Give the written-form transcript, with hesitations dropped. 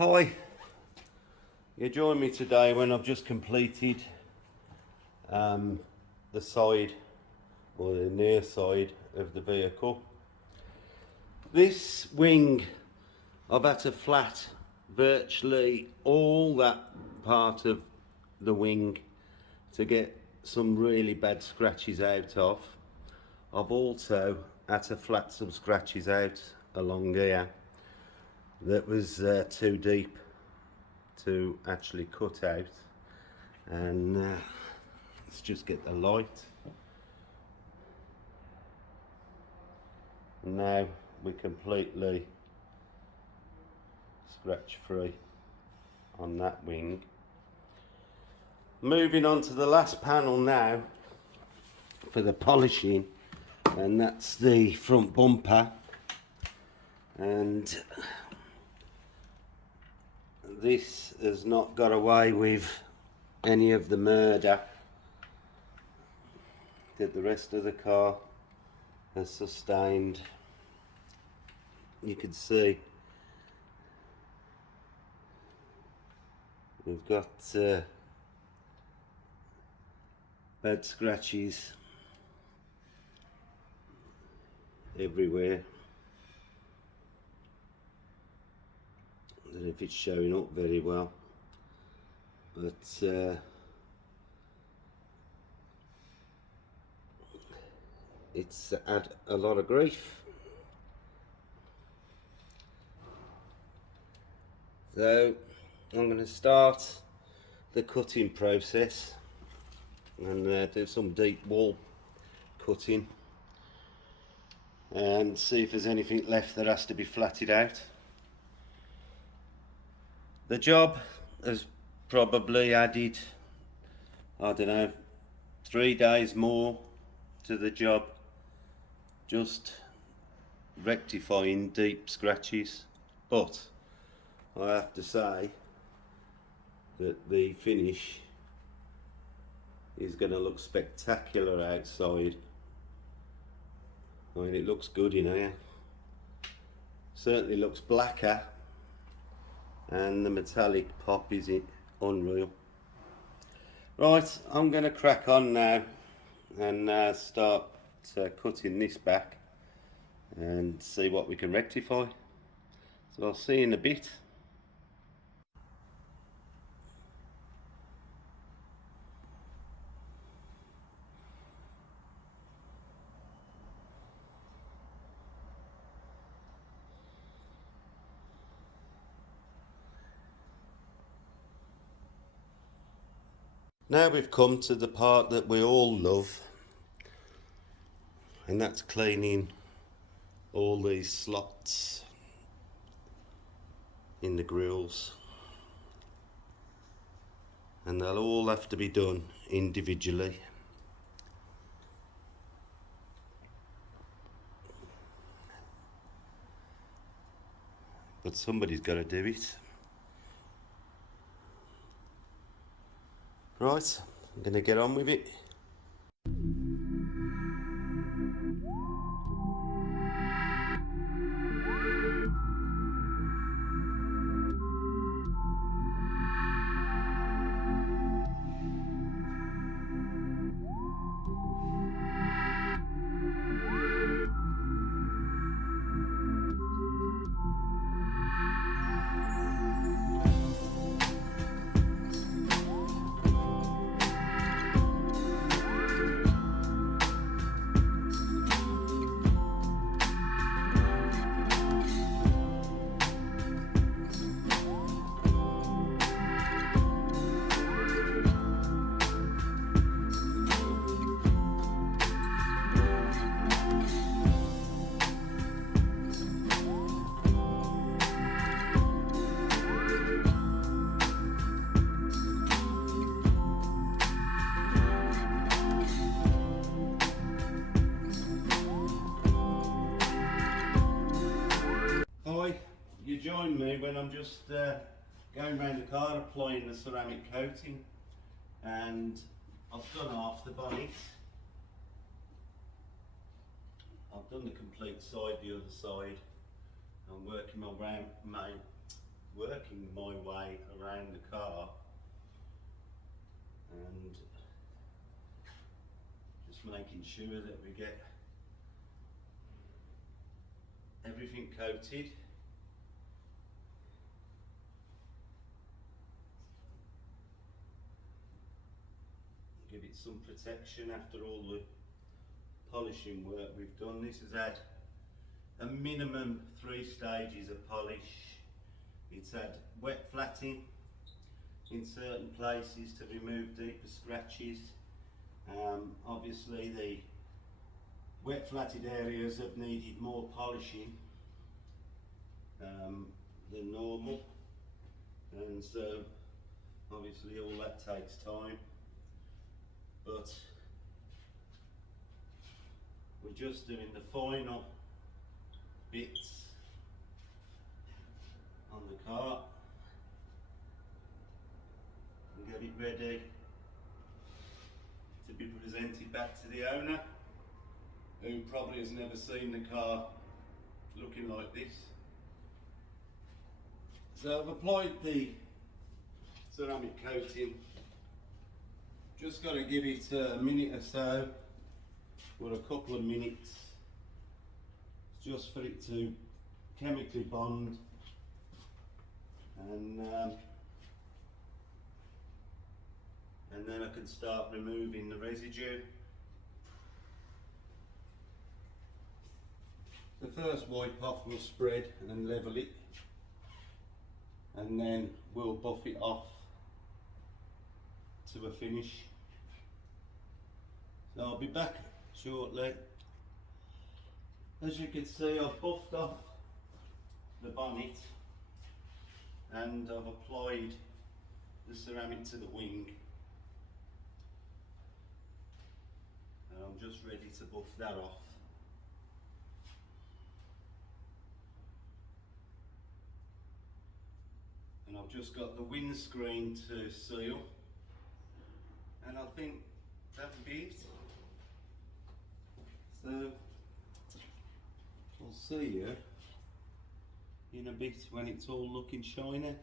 Hi, you join me today when I've just completed the side or the near side of the vehicle. This wing, I've had to flat virtually all that part of the wing to get some really bad scratches out of. I've also had to flat some scratches out along here that was too deep to actually cut out, and let's just get the light. Now we're completely scratch free on that wing. Moving on to the last panel now for the polishing, and that's the front bumper. And this has not got away with any of the murder that the rest of the car has sustained. You can see we've got bad scratches everywhere. I don't know if it's showing up very well, but it's had a lot of grief. So I'm going to start the cutting process and do some deep wall cutting and see if there's anything left that has to be flatted out. The job has probably added, I don't know, 3 days more to the job, just rectifying deep scratches. But I have to say that the finish is going to look spectacular outside. I mean, it looks good in here. Certainly looks blacker, and the metallic pop is unreal. Right, I'm going to crack on now and start cutting this back and see what we can rectify. So I'll see you in a bit. Now we've come to the part that we all love, and that's cleaning all these slots in the grills, and they'll all have to be done individually. But somebody's got to do it. Right, I'm going to get on with it. Hi, you join me when I'm just going around the car applying the ceramic coating, and I've done half the bonnet. I've done the complete side, the other side. I'm working my working my way around the car and just making sure that we get everything coated. Give it some protection after all the polishing work we've done. This has had a minimum 3 stages of polish. It's had wet flatting in certain places to remove deeper scratches. Obviously the wet flatted areas have needed more polishing than normal, and so obviously all that takes time, but we're just doing the final bits on the car and get it ready to be presented back to the owner, who probably has never seen the car looking like this. So I've applied the ceramic coating. Just got to give it a minute or so, or a couple of minutes, just for it to chemically bond, and then I can start removing the residue. The first wipe off will spread and level it, and then we'll buff it off to a finish. So I'll be back shortly. As you can see, I've buffed off the bonnet and I've applied the ceramic to the wing, and I'm just ready to buff that off. And I've just got the windscreen to seal, and I think that'll be it. So I'll see you in a bit when it's all looking shiny.